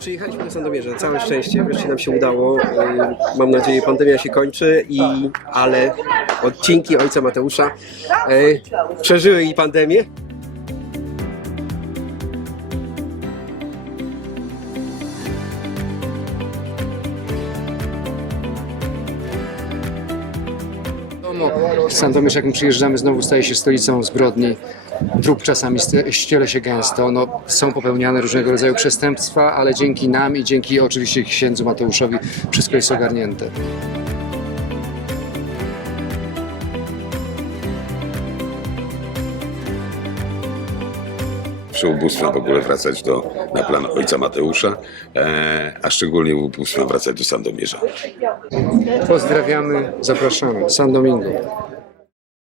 Przyjechaliśmy do Sandomierza, całe szczęście, wreszcie nam się udało. E, Mam nadzieję, pandemia się kończy, i, ale odcinki Ojca Mateusza e, przeżyły i pandemię. Wiadomo, Sandomierz, jak my przyjeżdżamy, znowu staje się stolicą zbrodni. Drób czasami ściele się gęsto. No, są popełniane różnego rodzaju przestępstwa, ale dzięki nam i dzięki oczywiście księdzu Mateuszowi wszystko jest ogarnięte. Przy ubóstwie w ogóle wracać do, na plan ojca Mateusza, e, a szczególnie ubóstwem wracać do Sandomierza. Pozdrawiamy, zapraszamy. San Domingo.